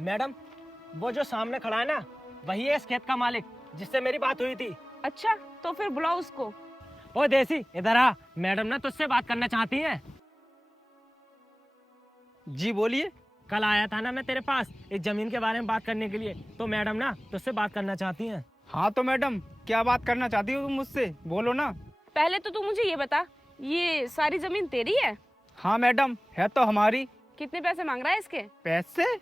Madam, वो जो सामने खड़ा है ना, वही है इस खेत का मालिक जिससे मेरी बात हुई थी। अच्छा, तो फिर बुलाओ उसको। ओ देसी, इधर आ। मैडम ना तुझसे बात करना चाहती हैं। जी बोलिए। कल आया था ना मैं तेरे पास इस जमीन के बारे में बात करने के लिए, तो मैडम ना तुझसे बात करना चाहती हैं। हाँ तो मैडम, क्या बात करना चाहती हो तुम मुझसे, बोलो ना। पहले तो तू मुझे ये बता, ये सारी जमीन तेरी है? हाँ मैडम, है तो हमारी। कितने पैसे मांग रहा है इसके? पैसे?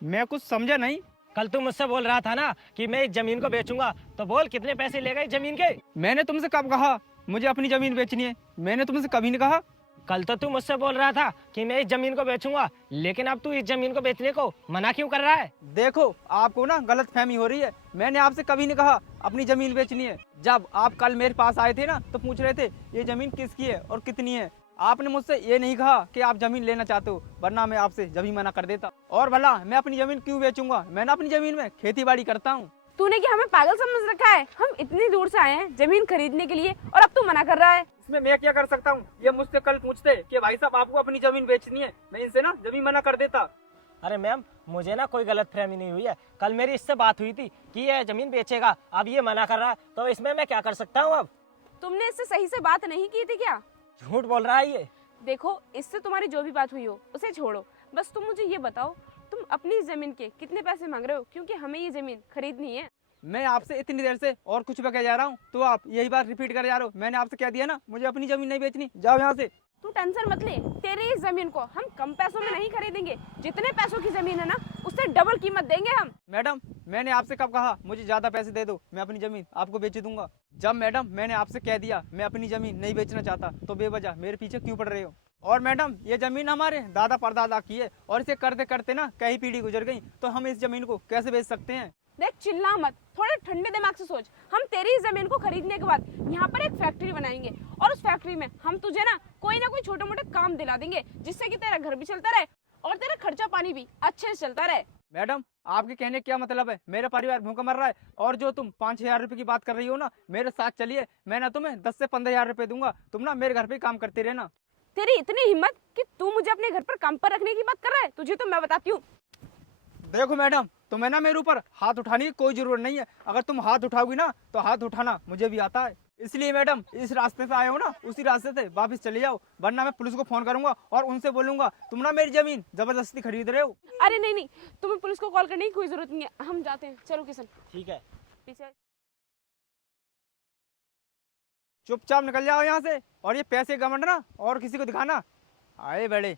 मैं कुछ समझा नहीं। कल तू मुझसे बोल रहा था ना कि मैं इस जमीन को बेचूंगा, तो बोल कितने पैसे लेगा इस जमीन के। मैंने तुमसे कब कहा मुझे अपनी जमीन बेचनी है? मैंने तुमसे कभी नहीं कहा। कल तो तू मुझसे बोल रहा था कि मैं इस जमीन को बेचूंगा, लेकिन अब तू इस जमीन को बेचने को मना क्यों कर रहा है? देखो, आपको ना गलत फहमी हो रही है। मैंने आपसे कभी नहीं कहा अपनी जमीन बेचनी है। जब आप कल मेरे पास आए थे ना, तो पूछ रहे थे ये जमीन किसकी है और कितनी है। आपने मुझसे ये नहीं कहा कि आप जमीन लेना चाहते हो, वरना मैं आपसे जमीन मना कर देता। और भला मैं अपनी जमीन क्यों बेचूंगा? मैं ना अपनी जमीन में खेती बाड़ी करता हूँ। तूने क्या हमें पागल समझ रखा है? हम इतनी दूर से आए हैं जमीन खरीदने के लिए और अब तू मना कर रहा है। इसमें मैं क्या कर सकता हूँ? ये मुझसे कल पूछते कि भाई साहब आपको अपनी जमीन बेचनी है, मैं इनसे ना जमीन मना कर देता। अरे मैम, मुझे ना कोई गलत फहमी नहीं हुई है। कल मेरी इससे बात हुई थी कि ये जमीन बेचेगा, अब ये मना कर रहा है, तो इसमें मैं क्या कर सकता हूँ? अब तुमने इससे सही से बात नहीं की थी क्या? झूठ बोल रहा है ये। देखो, इससे तुम्हारी जो भी बात हुई हो उसे छोड़ो। बस तुम मुझे ये बताओ, तुम अपनी जमीन के कितने पैसे मांग रहे हो? क्योंकि हमें ये जमीन खरीदनी है। मैं आपसे इतनी देर से और कुछ कह जा रहा हूँ, तो आप यही बात रिपीट कर जा रहे हो। मैंने आपसे कह दिया ना, मुझे अपनी जमीन नहीं बेचनी, जाओ यहाँ से। तू टेंशन मत ले, तेरी इस जमीन को हम कम पैसों में नहीं खरीदेंगे। जितने पैसों की जमीन है ना, उससे डबल कीमत देंगे हम। मैडम, मैंने आपसे कब कहा मुझे ज्यादा पैसे दे दो, मैं अपनी जमीन आपको बेच दूंगा? जब मैडम मैंने आपसे कह दिया मैं अपनी जमीन नहीं बेचना चाहता, तो बेवजह मेरे पीछे क्यों पड़ रहे हो? और मैडम, ये जमीन हमारे दादा परदादा की है, और इसे करते करते ना कई पीढ़ी गुजर गई, तो हम इस जमीन को कैसे बेच सकते हैं? देख, चिल्ला मत, थोड़े ठंडे दिमाग से सोच। हम तेरी इस जमीन को खरीदने के बाद यहाँ पर एक फैक्ट्री बनाएंगे और उस फैक्ट्री में हम तुझे ना कोई छोटे मोटे काम दिला देंगे, जिससे कि तेरा घर भी चलता रहे और तेरा खर्चा पानी भी अच्छे से चलता रहे। मैडम, आपके कहने क्या मतलब है? मेरा परिवार भूखा मर रहा है, और जो तुम 5-6 रुपए की बात कर रही हो ना, मेरे साथ चलिए, मैं ना तुम्हें 10 से 15 रुपए दूंगा। तुम ना मेरे घर पे काम करते रहना। तेरी इतनी हिम्मत कि तू मुझे अपने घर पर काम पर रखने की बात कर रहा है? तुझे तो मैं बताती हूँ। देखो मैडम, तुम्हें ना मेरे ऊपर हाथ उठाने की कोई जरूरत नहीं है। अगर तुम हाथ उठाओगी ना, तो हाथ उठाना मुझे भी आता है। इसलिए मैडम, इस रास्ते से आए हो ना, उसी रास्ते से वापस चले जाओ, वरना मैं पुलिस को फोन करूंगा और उनसे बोलूंगा तुम ना मेरी जमीन जबरदस्ती खरीद रहे हो। अरे नहीं नहीं, तुम्हें पुलिस को कॉल करने की कोई जरूरत नहीं है। हम जाते हैं, चलो किशन ठीक है। पीछे। चुपचाप निकल जाओ यहाँ से, और ये पैसे का ना और किसी को दिखाना। आए बड़े।